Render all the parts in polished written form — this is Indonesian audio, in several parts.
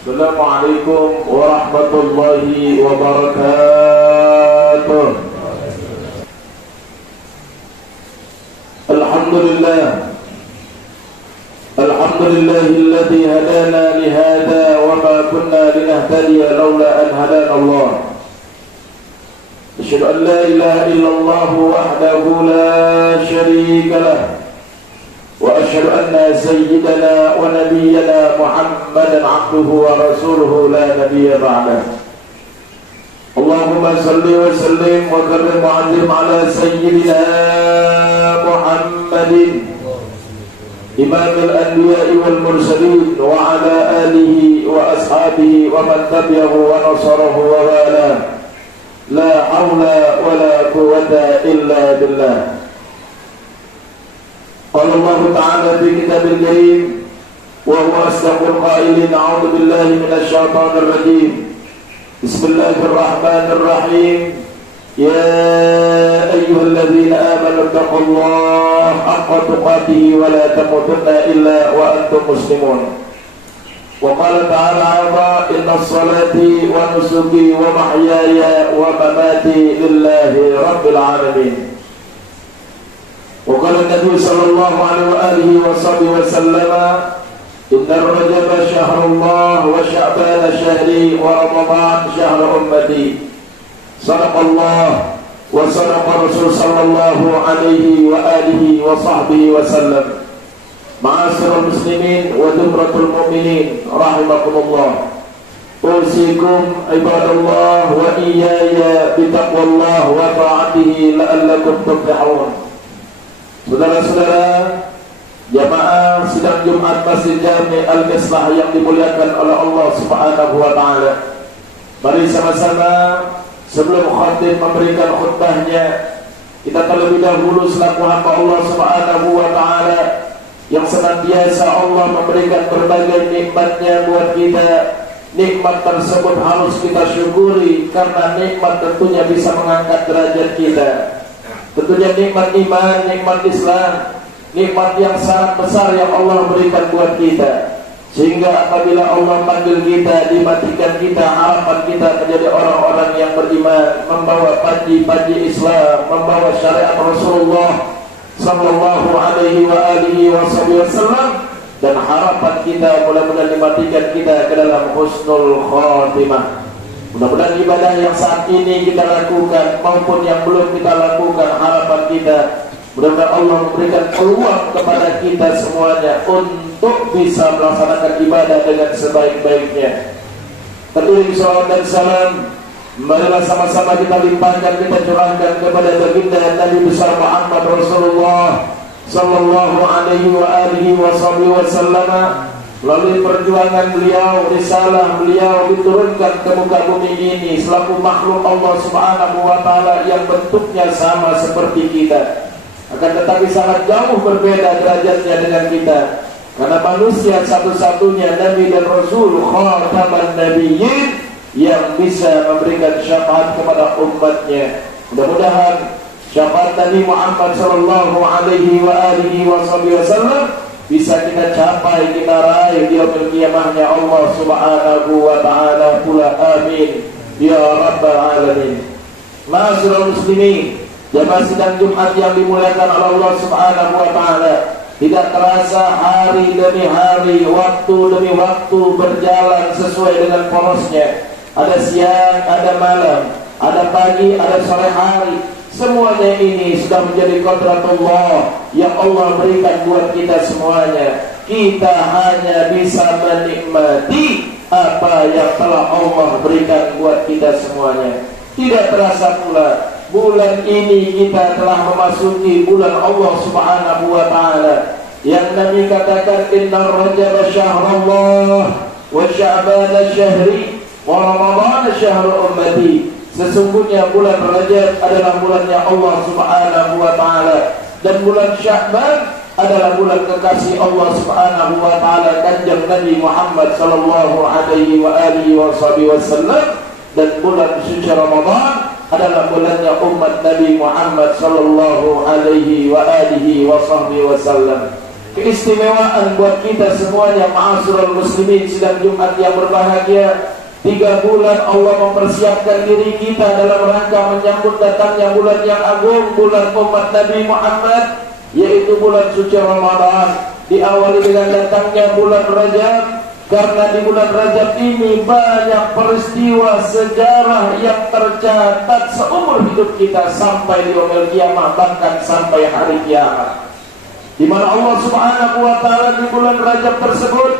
Assalamualaikum warahmatullahi wabarakatuh. Alhamdulillahilladzi hadana lihada wa ma kunna linahtadiya laula an hadana Allah. Asyhadu an la ilaha illallah wahdahu la syarika lah. وأشهد أن سيدنا ونبينا محمدا عبده ورسوله لا نبي بعده. اللهم صل وسلم وكرم وعظم على سيدنا محمد إمام الأنبياء والمرسلين وعلى آله وأصحابه ومن تبعه ونصره ووالاه. لا حول ولا قوة إلا بالله. قال الله تعالى في كتاب الكريم وهو أصدق القائلين: أعوذ بالله من الشيطان الرجيم. بسم الله الرحمن الرحيم. يا أيها الذين آمنوا اتقوا الله حق تقاته ولا تموتن إلا وأنتم مسلمون. وقال تعالى أيضا: إن الصلاة ونسكي ومحياي ومماتي لله رب العالمين. وقال النبي صلى الله عليه وآله وصحبه وسلم: إن الرجب شهر الله وشعبان شهري ورمضان شهر أمتي. صدق الله وصدق الرسول صلى الله عليه وآله وصحبه وسلم. معاشر المسلمين وزمرة المؤمنين رحمكم الله. أوصيكم عباد الله وإياي بتقوى الله وطاعته لعلكم تفلحون. Saudara-saudara jamaah sidang Jumat Masjid Jami Al-Mislah yang dimuliakan oleh Allah Subhanahu wa taala. Mari sama-sama sebelum khatib memberikan khutbahnya, kita terlebih dahulu selaku hamba Allah Subhanahu wa taala yang senantiasa Allah memberikan berbagai nikmat-Nya buat kita. Nikmat tersebut harus kita syukuri karena nikmat tentunya bisa mengangkat derajat kita. Tentunya nikmat iman, nikmat Islam, nikmat yang sangat besar yang Allah berikan buat kita. Sehingga apabila Allah panggil kita, dimatikan kita, harapan kita menjadi orang-orang yang beriman, membawa panji-panji Islam, membawa syariat Rasulullah sallallahu alaihi wa alihi wasallam, dan harapan kita mudah-mudahan dimatikan kita ke dalam husnul khatimah. Mudah-mudahan ibadah yang saat ini kita lakukan maupun yang belum kita lakukan, harapan kita mudah-mudahan Allah memberikan peluang kepada kita semuanya untuk bisa melaksanakan ibadah dengan sebaik-baiknya. Tertulis salawat dan salam, marilah sama-sama kita limpahkan, kita curahkan kepada baginda Nabi besar Muhammad Rasulullah sallallahu alaihi wa alihi wasallam. Melalui perjuangan beliau, risalah beliau diturunkan ke muka bumi ini selaku makhluk Allah Subhanahu wa taala yang bentuknya sama seperti kita, akan tetapi sangat jauh berbeda derajatnya dengan kita. Karena manusia satu-satunya Nabi dan Rasul khataman nabiyyin yang bisa memberikan syafaat kepada umatnya. Mudah-mudahan syafaat Nabi Muhammad sallallahu alaihi wa alihi wasallam bisa kita capai, kita raih di yaumil qiyamahnya Allah Subhanahu wa taala pula. Amin ya rabbal alamin. Ma'asyiral muslimin, jamaah sidang Jumat yang dimuliakan oleh Allah Subhanahu wa taala, tidak terasa hari demi hari, waktu demi waktu berjalan sesuai dengan porosnya. Ada siang, ada malam, ada pagi, ada sore hari. Semuanya ini sudah menjadi qadratullah yang Allah berikan buat kita semuanya. Kita hanya bisa menikmati apa yang telah Allah berikan buat kita semuanya. Tidak terasa pula bulan ini kita telah memasuki bulan Allah Subhanahu wa taala yang Nabi katakan: innar rajaba syahrullah wa sya'ban syahri wa ramadan syahru ummati. Sesungguhnya bulan Rajab adalah bulannya Allah Subhanahu wa taala, dan bulan Sya'ban adalah bulan kekasih Allah Subhanahu wa taala Kanjeng Nabi Muhammad sallallahu alaihi wa alihi wasallam, dan bulan suci Ramadan adalah bulannya umat Nabi Muhammad sallallahu alaihi wa alihi wasallam. keistimewaan buat kita semuanya, ma'asyiral muslimin, sidang Jumat yang berbahagia. 3 bulan Allah mempersiapkan diri kita dalam rangka menyambut datangnya bulan yang agung, bulan umat Nabi Muhammad, yaitu bulan suci Ramadan. Diawali dengan datangnya bulan Rajab, karena di bulan Rajab ini banyak peristiwa sejarah yang tercatat seumur hidup kita sampai di yaumil kiamah, bahkan sampai hari kiamat, di mana Allah Subhanahu wa taala di bulan Rajab tersebut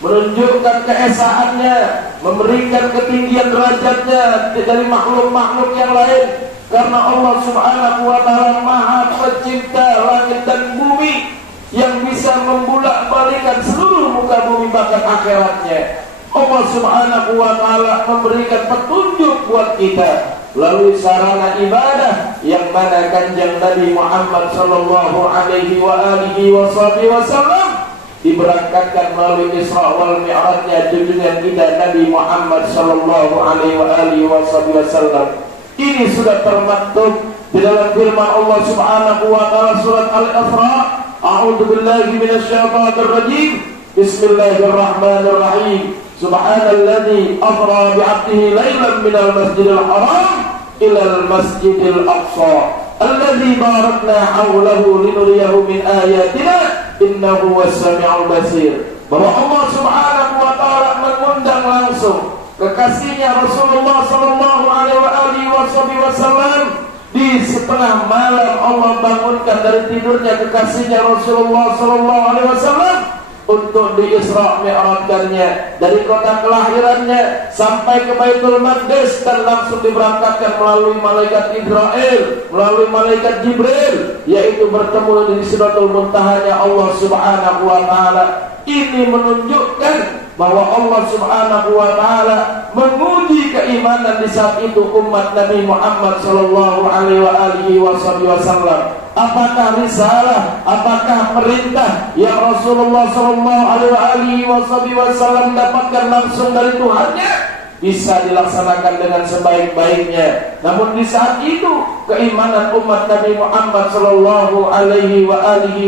menunjukkan keesaannya, memberikan ketinggian derajatnya dari makhluk-makhluk yang lain, karena Allah Subhanahu wa taala Maha Pencipta langit dan bumi yang bisa membulak-balikan seluruh muka bumi bahkan akhiratnya. Allah Subhanahu wa taala memberikan petunjuk buat kita melalui sarana ibadah yang mana Kanjeng Nabi Muhammad sallallahu alaihi wasallam diberangkatkan melalui Isra wal Mi'rajnya junjungan kita Nabi Muhammad sallallahu alaihi wasallam. Ini sudah termaktub di dalam firman Allah Subhanahu wa taala surat Al-Isra. A'udzu billahi minasyaitonir rajim. Bismillahirrahmanirrahim. Subhanalladzi asra bi'abdihi lailan minal masjidil haram ilal masjidil aqsa alladzi barakna hawlahu linuriyahu min ayatina innahu was-sami'ul basir. Bahwa Allah Subhanahu wa taala mengundang langsung kekasihnya Rasulullah sallallahu alaihi wasallam di setengah malam. Allah bangunkan dari tidurnya kekasihnya Rasulullah sallallahu alaihi wasallam untuk di Isra Mi'rajkannya dari kota kelahirannya sampai ke Baitul Maqdis, dan langsung diberangkatkan melalui malaikat Israel, melalui malaikat Jibril, yaitu bertemu di Sidratul Muntahanya Allah Subhanahu wa taala. Ini menunjukkan bahwa Allah Subhanahu wa taala menguji keimanan di saat itu umat Nabi Muhammad sallallahu alaihi wasallam. Apakah risalah, apakah perintah yang Rasulullah sallallahu alaihi wasallam dapatkan langsung dari Tuhannya bisa dilaksanakan dengan sebaik-baiknya. Namun di saat itu keimanan umat Nabi Muhammad sallallahu alaihi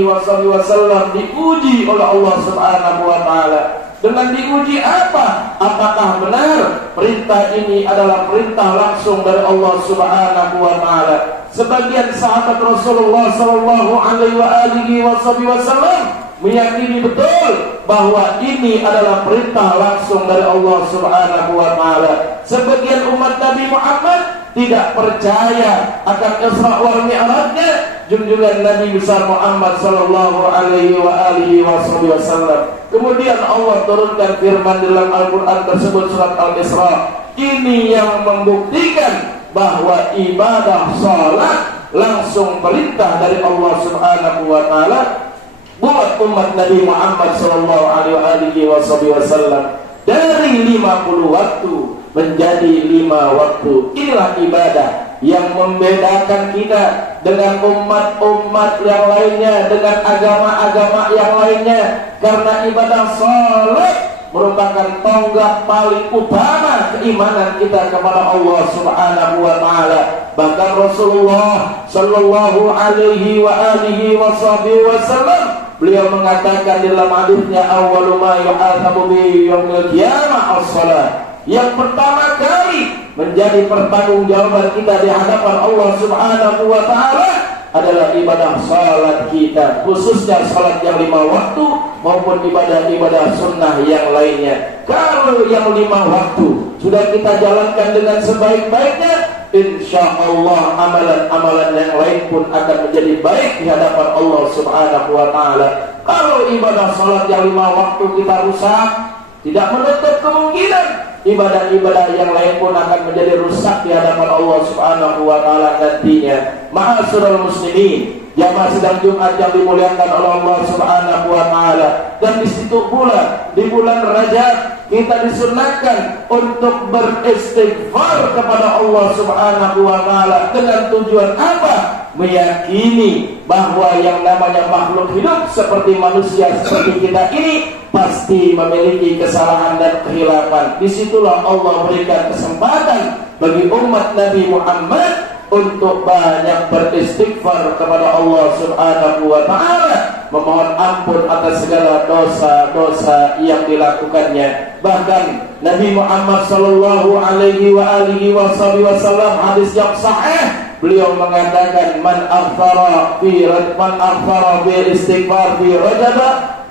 wasallam diuji oleh Allah Subhanahu wa taala. Dengan diuji apa? Apakah benar perintah ini adalah perintah langsung dari Allah Subhanahu wa taala? Sebagian sahabat Rasulullah sallallahu alaihi wasallam meyakini betul bahwa ini adalah perintah langsung dari Allah Subhanahu wa taala. Sebagian umat Nabi Muhammad tidak percaya akan Isra wal Mi'rajnya junjungan Nabi besar Muhammad sallallahu alaihi wasallam. Kemudian Allah turunkan firman dalam Al-Qur'an tersebut surat Al-Isra. Ini yang membuktikan bahwa ibadah salat langsung perintah dari Allah Subhanahu wa taala buat umat Nabi Muhammad sallallahu alaihi wasallam dari 50 waktu menjadi 5 waktu. Inilah ibadah yang membedakan kita dengan umat-umat yang lainnya, dengan agama-agama yang lainnya, karena ibadah salat merupakan tonggak paling utama keimanan kita kepada Allah Subhanahu wa taala. Bahkan Rasulullah sallallahu alaihi wasallam beliau mengatakan di dalam hadisnya, awwalu ma yuhasabu bi yaumil qiyamah as-shalah. Yang pertama kali menjadi pertanggungjawaban kita di hadapan Allah Subhanahu wa taala adalah ibadah salat kita, khususnya salat yang 5 waktu maupun ibadah-ibadah sunnah yang lainnya. Kalau yang 5 waktu sudah kita jalankan dengan sebaik-baiknya, insyaallah amalan-amalan yang lain pun akan menjadi baik di hadapan Allah Subhanahu wa taala. Kalau ibadah salat yang 5 waktu kita rusak, tidak menutup kemungkinan ibadah-ibadah yang lain pun akan menjadi rusak di hadapan Allah Subhanahu wa taala nantinya. Ma'asyiral muslimin, jamaah sidang Jumat yang dimuliakan oleh Allah Subhanahu wa taala. Dan di situ pula di bulan Rajab kita disunahkan untuk beristighfar kepada Allah Subhanahu wa taala dengan tujuan apa? Meyakini bahwa yang namanya makhluk hidup seperti manusia seperti kita ini pasti memiliki kesalahan dan kehilafan. Disitulah Allah berikan kesempatan bagi umat Nabi Muhammad untuk banyak beristighfar kepada Allah Subhanahu wa taala, memohon ampun atas segala dosa-dosa yang dilakukannya. Bahkan Nabi Muhammad sallallahu alaihi wasallam hadis yang sahih, beliau mengatakan man aghfara bi istighfar fi Rajab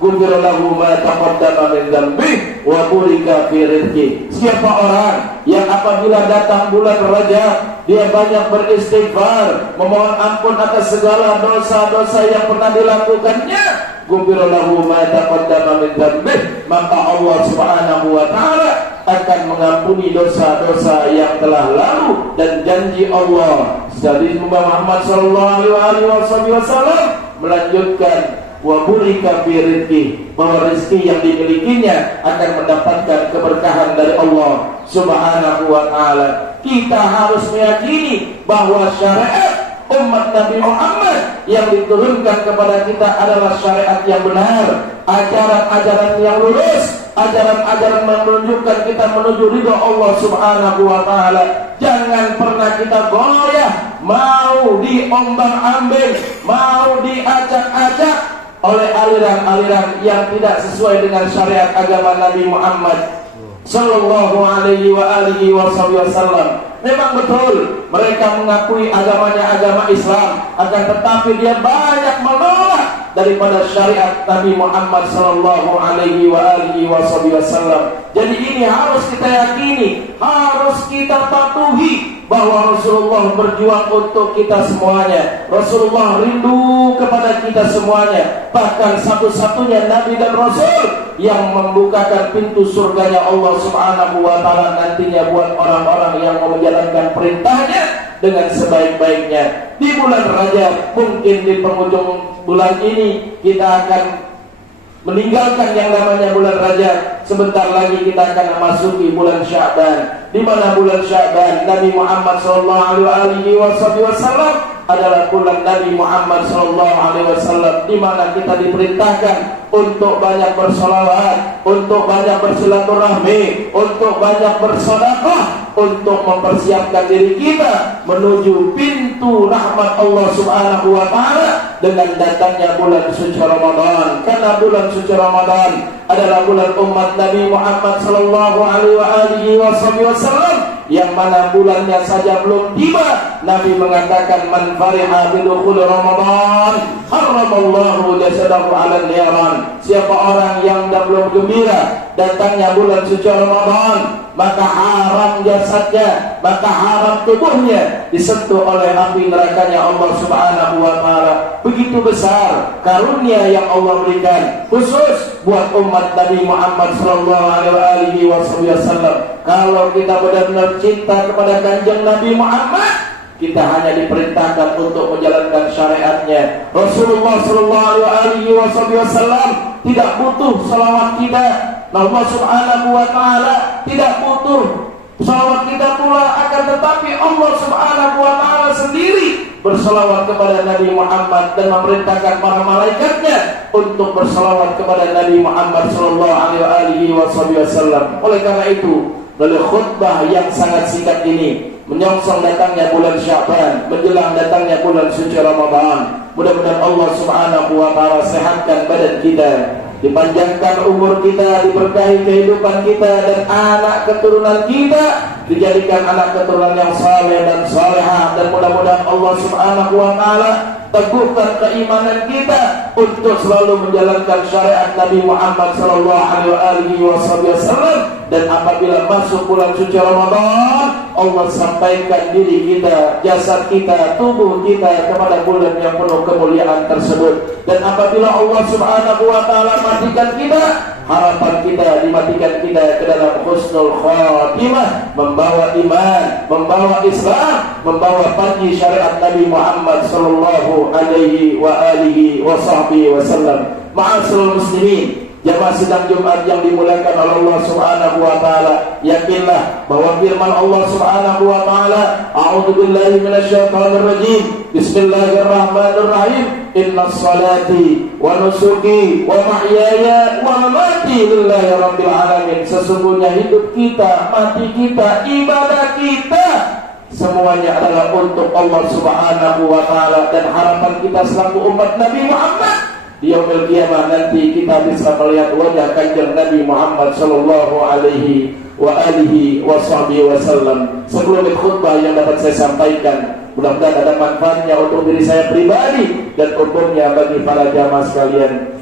ghufira lahu ma taqaddama min dhanbihi wa burika fi rizqihi. Siapa orang yang apabila datang bulan Rajab dia banyak beristighfar, memohon ampun atas segala dosa-dosa yang pernah dilakukannya, ghufira lahu ma taqaddama min dhanbihi, maka Allah Subhanahu wa taala akan mengampuni dosa-dosa yang telah lalu. Dan janji Allah dari Muhammad sallallahu alaihi wasallam melanjutkan wa burika fi rizqihi, bahwa rezeki yang dimilikinya akan mendapatkan keberkahan dari Allah Subhanahu wa taala. Kita harus meyakini bahwa syariat umat Nabi Muhammad yang diturunkan kepada kita adalah syariat yang benar, ajaran-ajaran yang lurus, ajaran-ajaran menunjukkan kita menuju ridha Allah Subhanahu wa taala. Jangan pernah kita goyah, mau diombang-ambing, mau diacak-acak oleh aliran-aliran yang tidak sesuai dengan syariat agama Nabi Muhammad sallallahu alaihi wasallam. Memang betul mereka mengakui agamanya agama Islam, akan tetapi dia banyak menolak daripada syariat Nabi Muhammad sallallahu alaihi wasallam. Jadi ini harus kita yakini, harus kita patuhi bahwa Rasulullah berjuang untuk kita semuanya. Rasulullah rindu kepada kita semuanya. Bahkan satu-satunya Nabi dan Rasul yang membukakan pintu surganya Allah Subhanahu wa taala nantinya buat orang-orang yang mau menjalankan perintahnya dengan sebaik-baiknya. Di bulan Rajab, mungkin di penghujung bulan ini kita akan meninggalkan yang namanya bulan Rajab. Sebentar lagi kita akan memasuki bulan Sya'ban, di mana bulan Sya'ban Nabi Muhammad sallallahu alaihi wasallam adalah bulan Nabi Muhammad sallallahu alaihi wasallam, di mana kita diperintahkan untuk banyak bersolawat, untuk banyak bersilaturahmi, untuk banyak bersedekah, untuk mempersiapkan diri kita menuju pintu rahmat Allah Subhanahu wa taala dengan datangnya bulan suci Ramadan. Karena bulan suci Ramadan adalah bulan umat Nabi Muhammad sallallahu alaihi wasallam, yang mana bulannya saja belum tiba Nabi mengatakan man fariha bidukhul Ramadan haramallahu jasadahu 'ala niran. Siapa orang yang belum gembira datangnya bulan suci Ramadan, maka haram jasadnya, maka haram tubuhnya disentuh oleh api nerakanya Allah Subhanahu wa taala. Begitu besar karunia yang Allah berikan khusus buat umat Nabi Muhammad sallallahu alaihi wasallam. Kalau kita benar-benar cinta kepada kanjeng Nabi Muhammad, kita hanya diperintahkan untuk menjalankan syariatnya. Rasulullah sallallahu alaihi wasallam tidak butuh salawat kita. Allah Subhanahu wa taala tidak butuh salawat kita pula, akan tetapi Allah Subhanahu wa taala sendiri bersalawat kepada Nabi Muhammad dan memerintahkan para malaikatnya untuk bersalawat kepada Nabi Muhammad sallallahu alaihi wasallam. Oleh karena itu, melalui khutbah yang sangat singkat ini menyongsong datangnya bulan Sya'ban, menjelang datangnya bulan suci Ramadan, mudah-mudahan Allah Subhanahu wa taala sehatkan badan kita, dipanjangkan umur kita, diberkahi kehidupan kita, dan anak keturunan kita dijadikan anak keturunan yang saleh dan salehah. Dan mudah-mudahan Allah Subhanahu wa taala teguhkan keimanan kita untuk selalu menjalankan syariat Nabi Muhammad sallallahu alaihi wasallam. Dan apabila masuk bulan suci Ramadan, Allah sampaikan diri kita, jasad kita, tubuh kita kepada bulan yang penuh kemuliaan tersebut. Dan apabila Allah Subhanahu wa taala matikan kita, harapan kita dimatikan kita ke dalam husnul khatimah, membawa iman, membawa Islam, membawa pagi syariat Nabi Muhammad sallallahu alaihi wasallam. Ma'asyiral muslimin, jamaah sidang Jumat yang dimuliakan oleh Allah Subhanahu wa taala, yakinlah bahwa firman Allah Subhanahu wa taala, a'udzubillahi minasyaitonir rajim, bismillahirrahmanirrahim, innas salati wa nusuki wa mahyaya wa mamati lillahi rabbil alamin. Sesungguhnya hidup kita, mati kita, ibadah kita semuanya adalah untuk Allah Subhanahu wa Ta'ala, dan harapan kita selaku umat Nabi Muhammad di yaumil qiyamah nanti kita bisa melihat wajah kanjeng Nabi Muhammad sallallahu alaihi wa alihi wa sahbihi wasallam. Sebelum khutbah yang dapat saya sampaikan, mudah-mudahan ada manfaatnya untuk diri saya pribadi dan umumnya bagi para jamaah sekalian.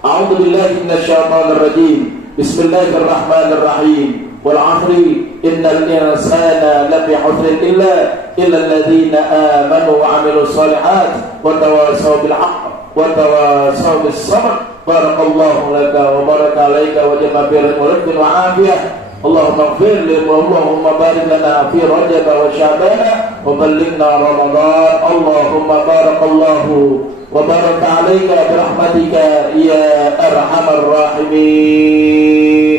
A'udzu billahi minasyaitonir rajim. Bismillahirrahmanirrahim. Wal 'asri innal insana lafi 'usrin illa alladziina aamanu wa 'amilus shalihaati wa tawassaw bil 'haqqi wa tawassaw bis sabr. Barakallahu laka wa baraka 'alaika wa jama'a bi rizqin wa 'afiyah. Allahumma ighfir li wa Allahumma barik lana fi Rajab wa Sya'ban wa ballighna Ramadan. Allahumma barakallahu wa baraka 'alaika bi rahmatika ya arhamar rahimin.